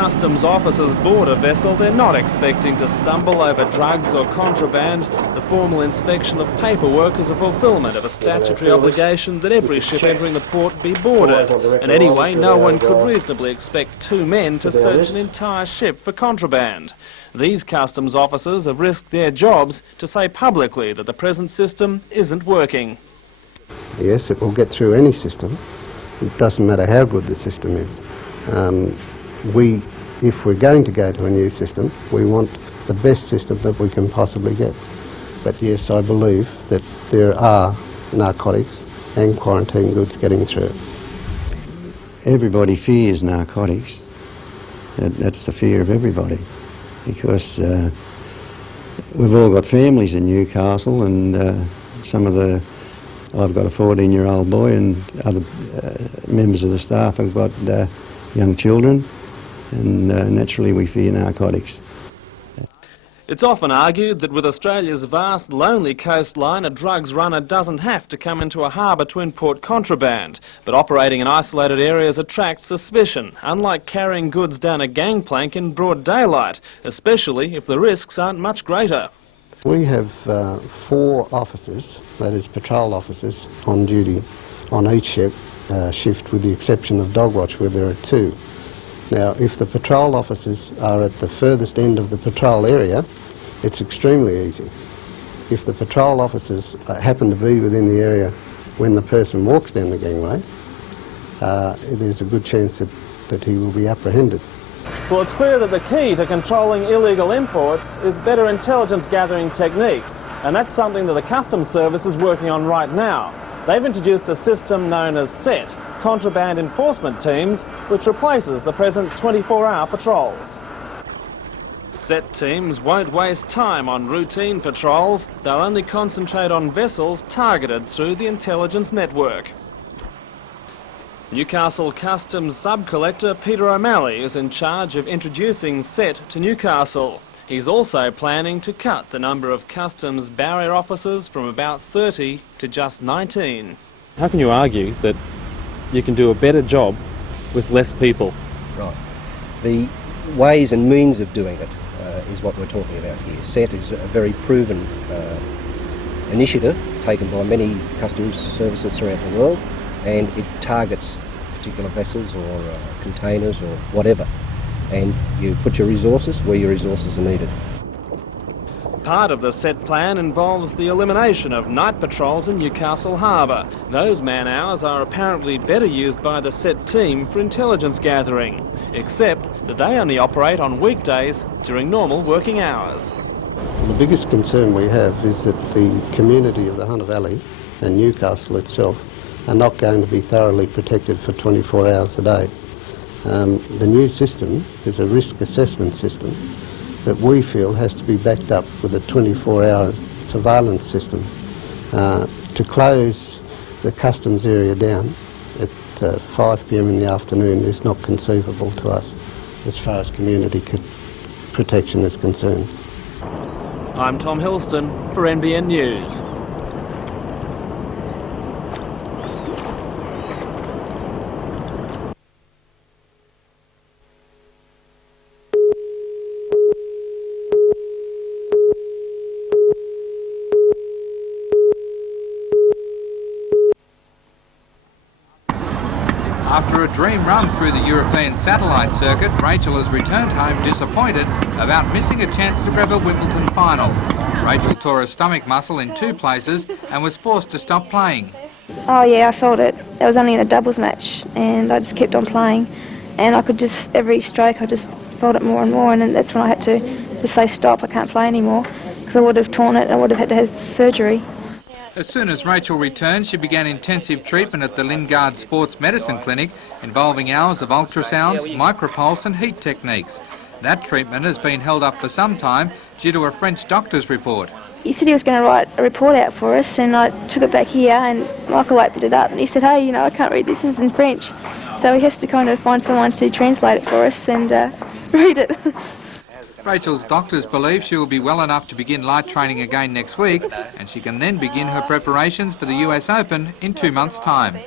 customs officers board a vessel, they're not expecting to stumble over drugs or contraband. The formal inspection of paperwork is a fulfilment of a statutory obligation that every ship entering the port be boarded. And anyway, no one could reasonably expect 2 men to search an entire ship for contraband. These customs officers have risked their jobs to say publicly that the present system isn't working. Yes, it will get through any system. It doesn't matter how good the system is. If we're going to go to a new system, we want the best system that we can possibly get. But yes, I believe that there are narcotics and quarantine goods getting through. Everybody fears narcotics. That's the fear of everybody, because we've all got families in Newcastle, and I've got a 14-year-old boy, and other members of the staff have got young children, and naturally we fear narcotics. It's often argued that with Australia's vast, lonely coastline, a drugs runner doesn't have to come into a harbour to import contraband. But operating in isolated areas attracts suspicion, unlike carrying goods down a gangplank in broad daylight, especially if the risks aren't much greater. We have 4 officers, that is patrol officers, on duty on each shift with the exception of dog watch, where there are 2. Now, if the patrol officers are at the furthest end of the patrol area, it's extremely easy. If the patrol officers happen to be within the area when the person walks down the gangway, there's a good chance that he will be apprehended. Well, it's clear that the key to controlling illegal imports is better intelligence gathering techniques, and that's something that the Customs Service is working on right now. They've introduced a system known as SET, Contraband Enforcement Teams, which replaces the present 24-hour patrols. SET teams won't waste time on routine patrols. They'll only concentrate on vessels targeted through the intelligence network. Newcastle Customs Sub-Collector Peter O'Malley is in charge of introducing SET to Newcastle. He's also planning to cut the number of customs barrier officers from about 30 to just 19. How can you argue that you can do a better job with less people? Right. The ways and means of doing it is what we're talking about here. SET is a very proven initiative taken by many customs services throughout the world, and it targets particular vessels or containers or whatever, and you put your resources where your resources are needed. Part of the SET plan involves the elimination of night patrols in Newcastle Harbour. Those man-hours are apparently better used by the SET team for intelligence gathering, except that they only operate on weekdays during normal working hours. The biggest concern we have is that the community of the Hunter Valley and Newcastle itself are not going to be thoroughly protected for 24 hours a day. The new system is a risk assessment system that we feel has to be backed up with a 24-hour surveillance system. To close the customs area down at 5 p.m. in the afternoon is not conceivable to us as far as community protection is concerned. I'm Tom Hilston for NBN News. After a dream run through the European satellite circuit, Rachel has returned home disappointed about missing a chance to grab a Wimbledon final. Rachel tore her stomach muscle in 2 places and was forced to stop playing. Oh yeah, I felt it. It was only in a doubles match and I just kept on playing, and I could just, every stroke I just felt it more and more, and then that's when I had to just say stop, I can't play anymore, because I would have torn it and I would have had to have surgery. As soon as Rachel returned, she began intensive treatment at the Lingard Sports Medicine Clinic, involving hours of ultrasounds, micropulse and heat techniques. That treatment has been held up for some time due to a French doctor's report. He said he was going to write a report out for us, and I took it back here and Michael opened it up and he said, hey, you know, I can't read this is in French. So he has to kind of find someone to translate it for us and read it. Rachel's doctors believe she will be well enough to begin light training again next week, and she can then begin her preparations for the US Open in 2 months' time.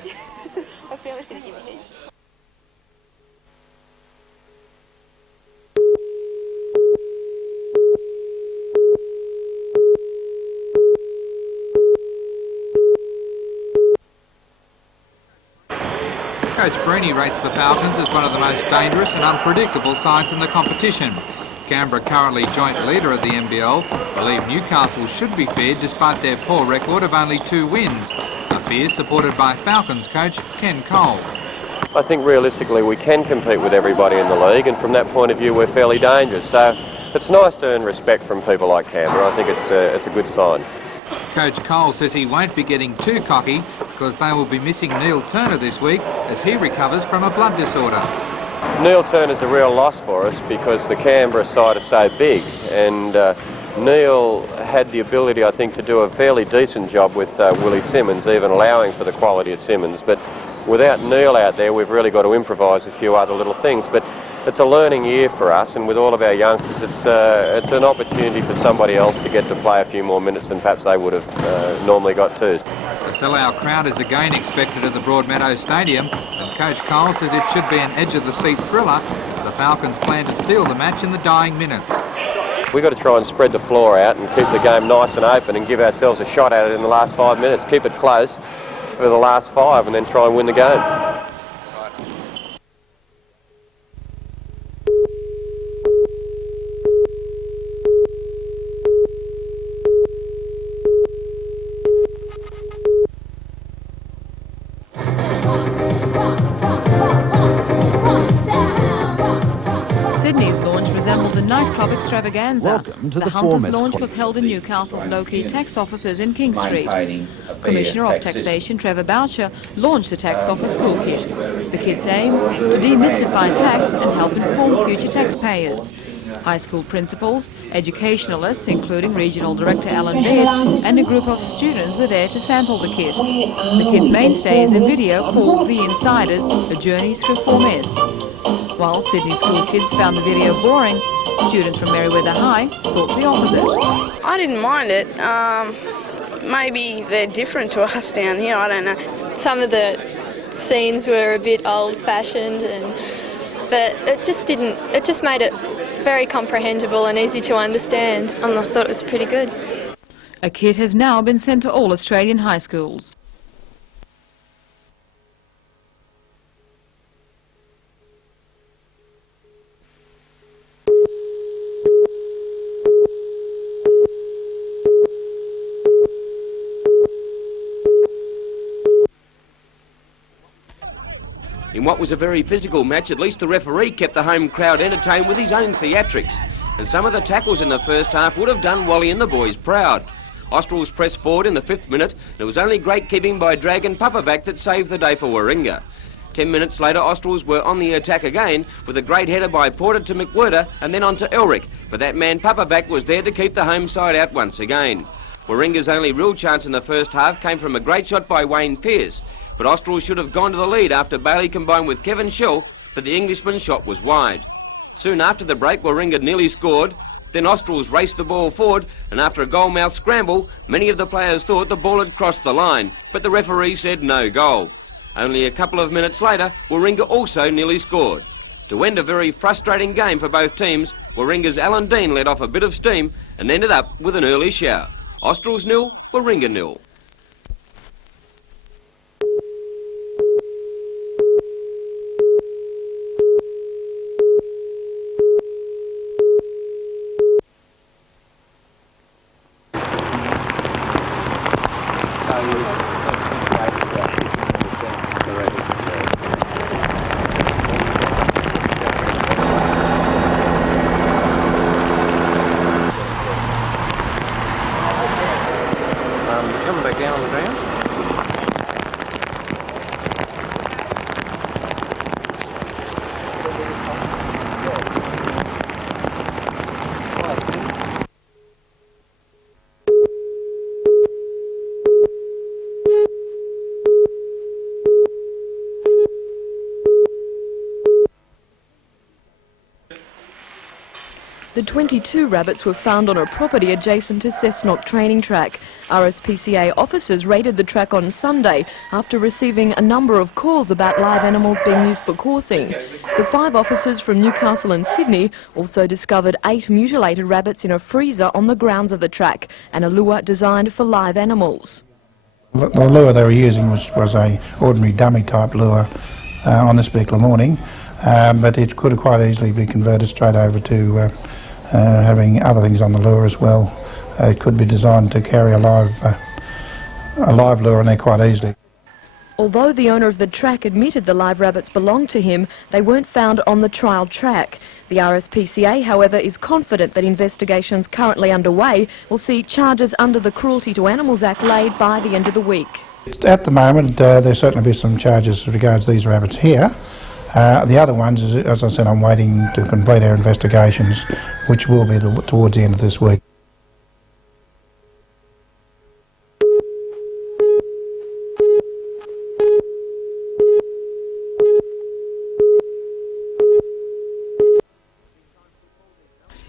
Coach Bruni rates the Falcons as one of the most dangerous and unpredictable sides in the competition. Canberra, currently joint leader of the NBL, believe Newcastle should be fared despite their poor record of only 2 wins, a fear supported by Falcons coach Ken Cole. I think realistically we can compete with everybody in the league, and from that point of view we're fairly dangerous. So it's nice to earn respect from people like Canberra. I think it's a good sign. Coach Cole says he won't be getting too cocky because they will be missing Neil Turner this week as he recovers from a blood disorder. Neil Turner's a real loss for us because the Canberra side is so big, and Neil had the ability, I think, to do a fairly decent job with Willie Simmons, even allowing for the quality of Simmons. But without Neil out there, we've really got to improvise a few other little things. But it's a learning year for us, and with all of our youngsters, it's an opportunity for somebody else to get to play a few more minutes than perhaps they would have normally got to. A sellout crowd is again expected at the Broadmeadows Stadium, and Coach Cole says it should be an edge-of-the-seat thriller as the Falcons plan to steal the match in the dying minutes. We've got to try and spread the floor out and keep the game nice and open and give ourselves a shot at it in the last 5 minutes. Keep it close for the last 5 and then try and win the game. Sydney's launch resembled a nightclub extravaganza. Welcome to the Hunters launch was held in Newcastle's low-key tax offices in King Street. Commissioner of Taxation Trevor Boucher launched the tax office school kit. The kit's aim to demystify tax and help inform future taxpayers. High school principals, educationalists, including Regional Director Alan Baird, and a group of students were there to sample the kit. The kit's mainstay is a video called The Insiders, A Journey Through 4Ms. While Sydney school kids found the video boring, students from Merewether High thought the opposite. I didn't mind it. Maybe they're different to us down here, I don't know. Some of the scenes were a bit old-fashioned, but it just made it very comprehensible and easy to understand, and I thought it was pretty good. A kit has now been sent to all Australian high schools. In what was a very physical match, at least the referee kept the home crowd entertained with his own theatrics. And some of the tackles in the first half would have done Wally and the boys proud. Australs pressed forward in the 5th minute, and it was only great keeping by Dragon Papavac that saved the day for Warringah. 10 minutes later, Australs were on the attack again, with a great header by Porter to McWhirter and then on to Elric. But that man Papavac was there to keep the home side out once again. Warringah's only real chance in the first half came from a great shot by Wayne Pearce. But Australs should have gone to the lead after Bailey combined with Kevin Shell, but the Englishman's shot was wide. Soon after the break, Warringah nearly scored. Then Australs raced the ball forward, and after a goal-mouth scramble, many of the players thought the ball had crossed the line, but the referee said no goal. Only a couple of minutes later, Warringah also nearly scored. To end a very frustrating game for both teams, Warringah's Alan Dean let off a bit of steam and ended up with an early shower. Australs 0, Warringah 0. Coming back down on the ground. The 22 rabbits were found on a property adjacent to Cessnock training track. RSPCA officers raided the track on Sunday after receiving a number of calls about live animals being used for coursing. The 5 officers from Newcastle and Sydney also discovered 8 mutilated rabbits in a freezer on the grounds of the track and a lure designed for live animals. The lure they were using was a ordinary dummy type lure. on this particular morning, but it could quite easily be converted straight over to having other things on the lure as well. It could be designed to carry a live lure in there quite easily. Although the owner of the track admitted the live rabbits belonged to him, they weren't found on the trial track. The RSPCA, however, is confident that investigations currently underway will see charges under the Cruelty to Animals Act laid by the end of the week. At the moment, there'll certainly be some charges as regards these rabbits here. The other ones, as I said, I'm waiting to complete our investigations, which will be towards the end of this week.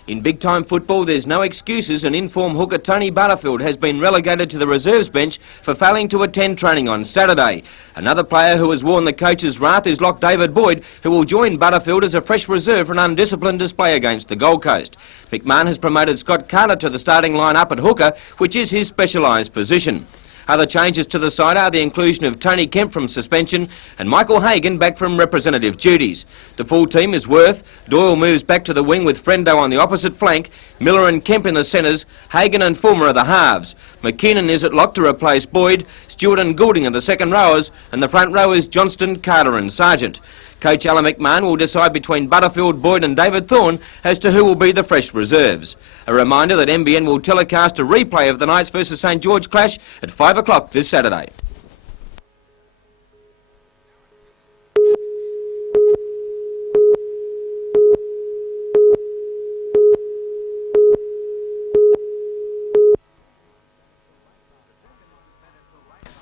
In big-time football, there's no excuses, and in-form hooker Tony Butterfield has been relegated to the reserves bench for failing to attend training on Saturday. Another player who has worn the coach's wrath is lock David Boyd, who will join Butterfield as a fresh reserve for an undisciplined display against the Gold Coast. McMahon has promoted Scott Carter to the starting line-up at hooker, which is his specialised position. Other changes to the side are the inclusion of Tony Kemp from suspension and Michael Hagan back from representative duties. The full team is Worth. Doyle moves back to the wing with Frendo on the opposite flank. Miller and Kemp in the centres. Hagan and Fulmer are the halves. McKinnon is at lock to replace Boyd. Stewart and Goulding are the second rowers, and the front row is Johnston, Carter and Sargent. Coach Alan McMahon will decide between Butterfield, Boyd and David Thorne as to who will be the fresh reserves. A reminder that NBN will telecast a replay of the Knights versus St George clash at 5 o'clock this Saturday.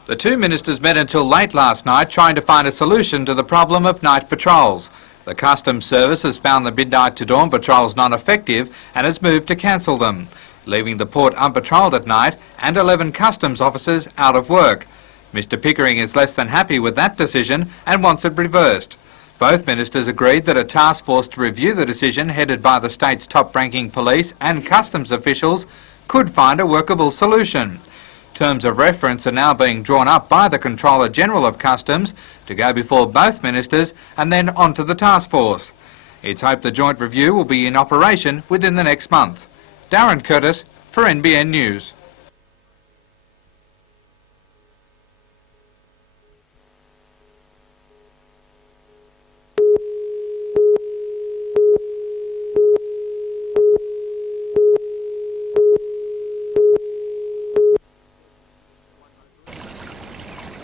The two ministers met until late last night trying to find a solution to the problem of night patrols. The Customs Service has found the midnight to dawn patrols non-effective and has moved to cancel them, leaving the port unpatrolled at night and 11 customs officers out of work. Mr Pickering is less than happy with that decision and wants it reversed. Both ministers agreed that a task force to review the decision, headed by the state's top-ranking police and customs officials, could find a workable solution. Terms of reference are now being drawn up by the Controller General of Customs to go before both ministers and then onto the task force. It's hoped the joint review will be in operation within the next month. Darren Curtis for NBN News.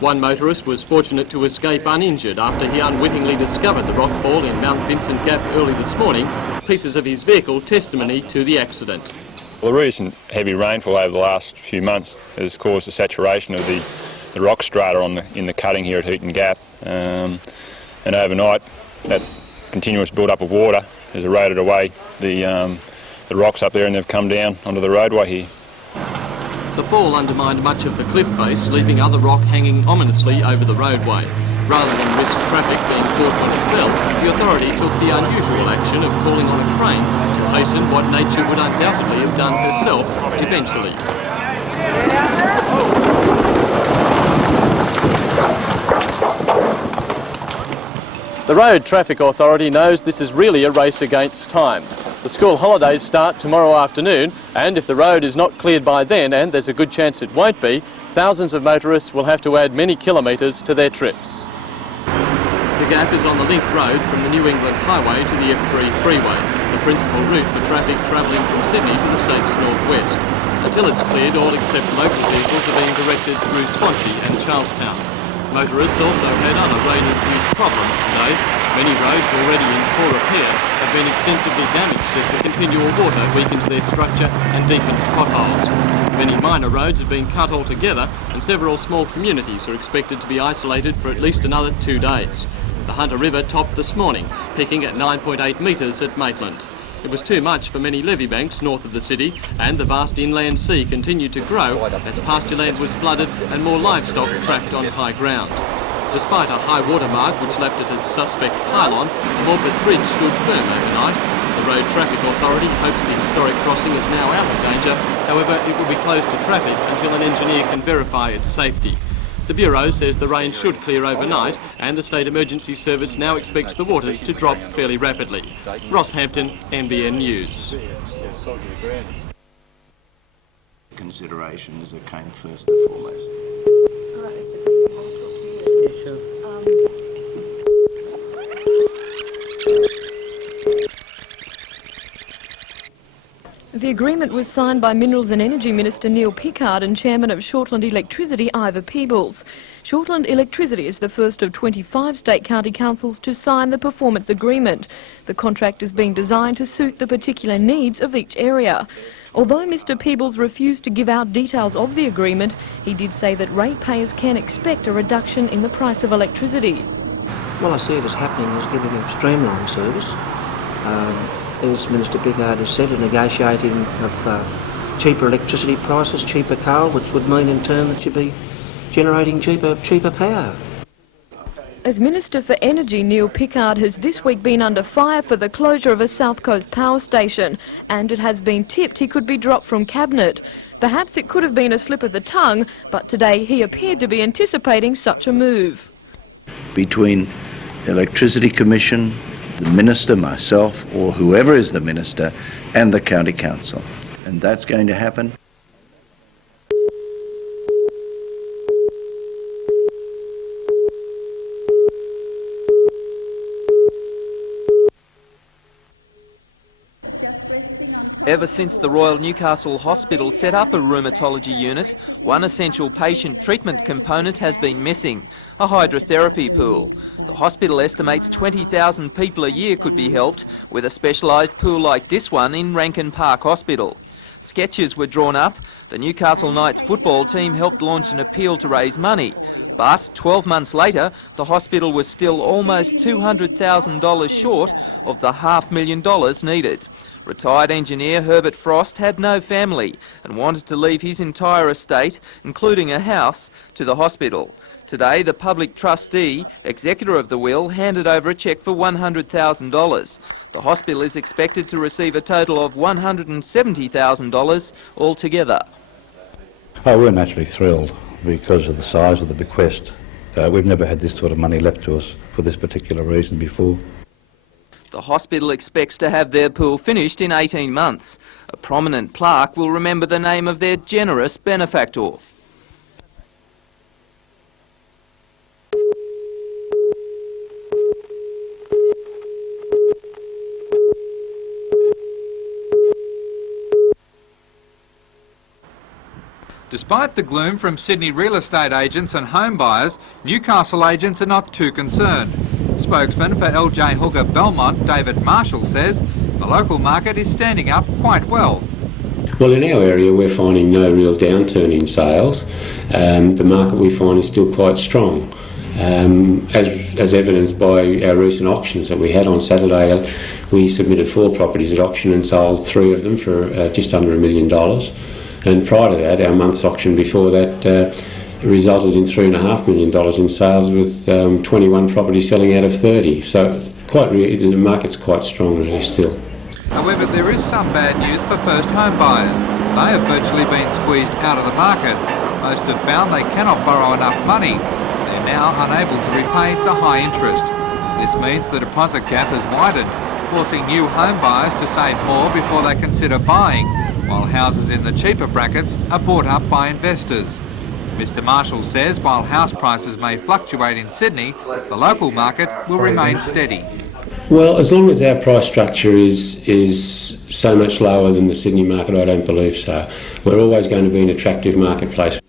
One motorist was fortunate to escape uninjured after he unwittingly discovered the rockfall in Mount Vincent Gap early this morning. Pieces of his vehicle testimony to the accident. Well, the recent heavy rainfall over the last few months has caused a saturation of the rock strata in the cutting here at Heaton Gap, and overnight that continuous build-up of water has eroded away the rocks up there, and they've come down onto the roadway here. The fall undermined much of the cliff face, leaving other rock hanging ominously over the roadway. Rather than risk traffic being caught when it fell, the authority took the unusual action of calling on a crane to hasten what nature would undoubtedly have done herself eventually. The Road Traffic Authority knows this is really a race against time. The school holidays start tomorrow afternoon, and if the road is not cleared by then, and there's a good chance it won't be, thousands of motorists will have to add many kilometres to their trips. The gap is on the link road from the New England Highway to the F3 freeway, the principal route for traffic travelling from Sydney to the state's northwest. Until it's cleared, all except local vehicles are being directed through Swansea and Charlestown. Motorists also had other rain-induced problems today. Many roads already in poor repair have been extensively damaged as the continual water weakens their structure and deepens potholes. Many minor roads have been cut altogether, and several small communities are expected to be isolated for at least another 2 days. The Hunter River topped this morning, peaking at 9.8 metres at Maitland. It was too much for many levee banks north of the city, and the vast inland sea continued to grow as pasture land was flooded and more livestock trapped on high ground. Despite a high water mark which left it at suspect pylon, the Morpeth Bridge stood firm overnight. The Road Traffic Authority hopes the historic crossing is now out of danger. However, it will be closed to traffic until an engineer can verify its safety. The Bureau says the rain should clear overnight, and the State Emergency Service now expects the waters to drop fairly rapidly. Ross Hampton, NBN News. Considerations that came first and foremost. The agreement was signed by Minerals and Energy Minister Neil Pickard and Chairman of Shortland Electricity Ivor Peebles. Shortland Electricity is the first of 25 state county councils to sign the performance agreement. The contract has been designed to suit the particular needs of each area. Although Mr Peebles refused to give out details of the agreement, he did say that ratepayers can expect a reduction in the price of electricity. Well, I see it as happening as giving a streamlined service. As Minister Pickard has said, a negotiating of cheaper electricity prices, cheaper coal, which would mean in turn that you'd be generating cheaper power. As Minister for Energy, Neil Pickard has this week been under fire for the closure of a South Coast power station, and it has been tipped he could be dropped from Cabinet. Perhaps it could have been a slip of the tongue, but today he appeared to be anticipating such a move. Between the Electricity Commission, the Minister, myself, or whoever is the Minister, and the County Council. And that's going to happen. Ever since the Royal Newcastle Hospital set up a rheumatology unit, one essential patient treatment component has been missing, a hydrotherapy pool. The hospital estimates 20,000 people a year could be helped with a specialised pool like this one in Rankin Park Hospital. Sketches were drawn up. The Newcastle Knights football team helped launch an appeal to raise money. But 12 months later, the hospital was still almost $200,000 short of the $500,000 needed. Retired engineer Herbert Frost had no family and wanted to leave his entire estate, including a house, to the hospital. Today, the public trustee, executor of the will, handed over a cheque for $100,000. The hospital is expected to receive a total of $170,000 altogether. Oh, we're naturally thrilled because of the size of the bequest. We've never had this sort of money left to us for this particular reason before. The hospital expects to have their pool finished in 18 months. A prominent plaque will remember the name of their generous benefactor. Despite the gloom from Sydney real estate agents and home buyers, Newcastle agents are not too concerned. Spokesman for LJ Hooker Belmont, David Marshall, says the local market is standing up quite well. Well, in our area we're finding no real downturn in sales. The market we find is still quite strong. As evidenced by our recent auctions that we had on Saturday, we submitted 4 properties at auction and sold 3 of them for just under $1 million. And prior to that, our month's auction before that resulted in $3.5 million in sales with 21 properties selling out of 30. So the market's quite strong really still. However, there is some bad news for first home buyers. They have virtually been squeezed out of the market. Most have found they cannot borrow enough money. They're now unable to repay the high interest. This means the deposit gap has widened, forcing new home buyers to save more before they consider buying, while houses in the cheaper brackets are bought up by investors. Mr Marshall says while house prices may fluctuate in Sydney, the local market will remain steady. Well, as long as our price structure is so much lower than the Sydney market, I don't believe so. We're always going to be an attractive marketplace.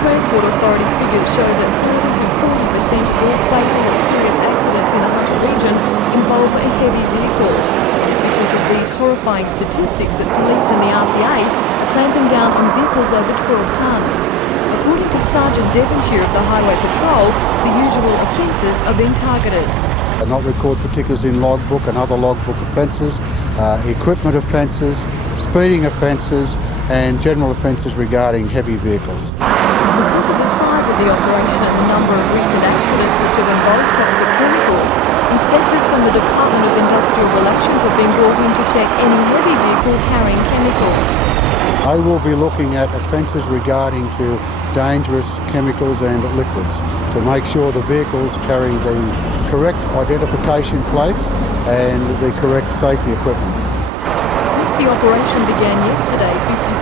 Transport Authority figures show that 30 to 40% of all fatal or serious accidents in the Hunter region involve a heavy vehicle. It is because of these horrifying statistics that police and the RTA are clamping down on vehicles over 12 tonnes. According to Sergeant Devonshire of the Highway Patrol, the usual offences are being targeted. Not record particulars in logbook and other logbook offences, equipment offences, speeding offences and general offences regarding heavy vehicles. Because of the size of the operation and the number of recent accidents which have involved toxic chemicals, inspectors from the Department of Industrial Relations have been brought in to check any heavy vehicle carrying chemicals. They will be looking at offences regarding to dangerous chemicals and liquids to make sure the vehicles carry the correct identification plates and the correct safety equipment. Since the operation began yesterday,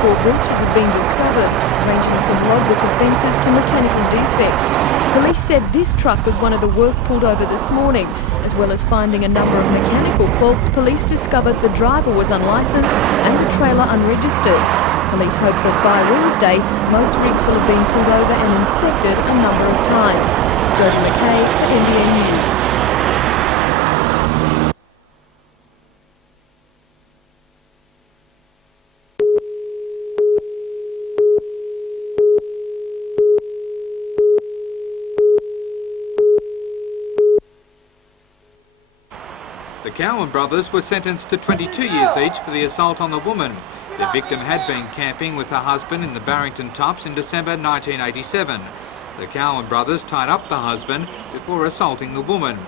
54 breaches have been discovered, ranging from logbook offences to mechanical defects. Police said this truck was one of the worst pulled over this morning. As well as finding a number of mechanical faults, police discovered the driver was unlicensed and the trailer unregistered. Police hope that by Wednesday, most rigs will have been pulled over and inspected a number of times. Jodie McKay for NBN News. The Cowan brothers were sentenced to 22 years each for the assault on the woman. The victim had been camping with her husband in the Barrington Tops in December 1987. The Cowan brothers tied up the husband before assaulting the woman.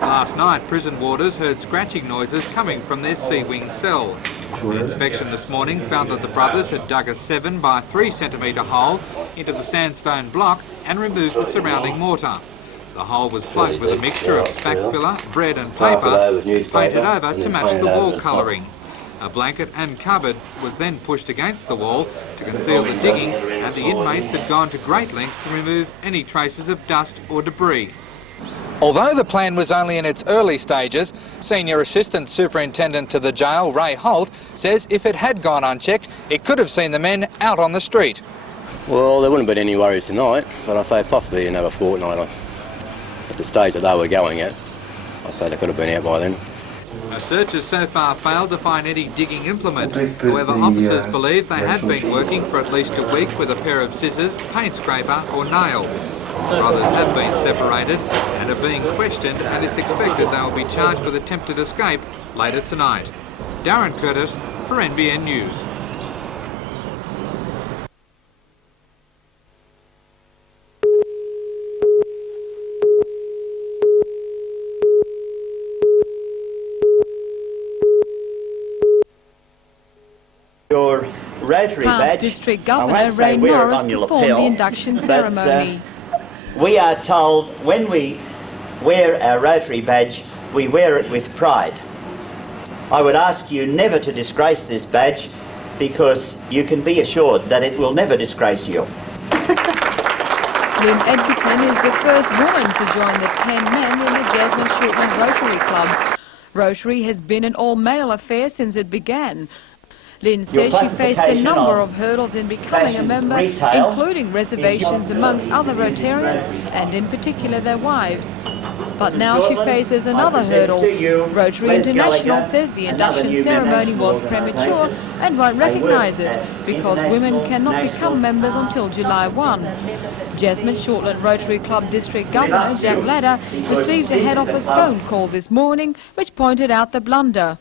Last night, prison warders heard scratching noises coming from their C-wing cell. The inspection this morning found that the brothers had dug a 7 by 3 centimetre hole into the sandstone block and removed the surrounding mortar. The hole was plugged with a mixture of spack filler, bread and paper, painted over to match the wall colouring. A blanket and cupboard was then pushed against the wall to conceal the digging, and the inmates had gone to great lengths to remove any traces of dust or debris. Although the plan was only in its early stages, Senior Assistant Superintendent to the jail, Ray Holt, says if it had gone unchecked, it could have seen the men out on the street. Well, there wouldn't have been any worries tonight, but I say possibly another fortnight. At the stage that they were going at, I say they could have been out by then. A search has so far failed to find any digging implement. However, officers believe they had been working for at least a week with a pair of scissors, paint scraper or nail. The brothers have been separated and are being questioned, and it's expected they will be charged with attempted escape later tonight. Darren Curtis for NBN News. Your Rotary badge. District Governor Ray Morris performed the induction ceremony. We are told when we wear our Rotary badge, we wear it with pride. I would ask you never to disgrace this badge, because you can be assured that it will never disgrace you. Lynn Edgerton is the first woman to join the 10 men in the Jasmine Shortland Rotary Club. Rotary has been an all-male affair since it began. Lynn says she faced a number of hurdles in becoming a member, including reservations amongst other Rotarians and in particular their wives. But now she faces another hurdle. Rotary International says the induction ceremony was premature and won't recognise it because women cannot become members until July 1. Jasmine Shortland Rotary Club District Governor Jack Ladder received a head office phone call this morning which pointed out the blunder.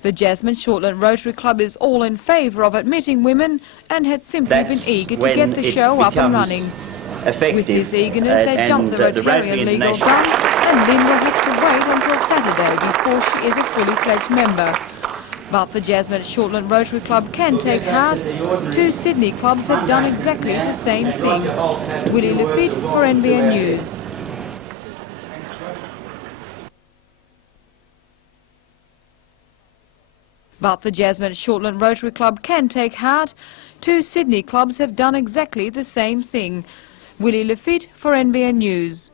The Jasmine Shortland Rotary Club is all in favour of admitting women and had simply been eager to get the show up and running. With this eagerness, they jumped the Rotarian legal gun, and Lynn will have to wait until Saturday before she is a fully fledged member. But the Jasmine Shortland Rotary Club can take heart. 2 Sydney clubs have done exactly the same thing. Willie Lafitte for NBN News. But the Jasmine Shortland Rotary Club can take heart. 2 Sydney clubs have done exactly the same thing. Willie Lafitte for NBN News.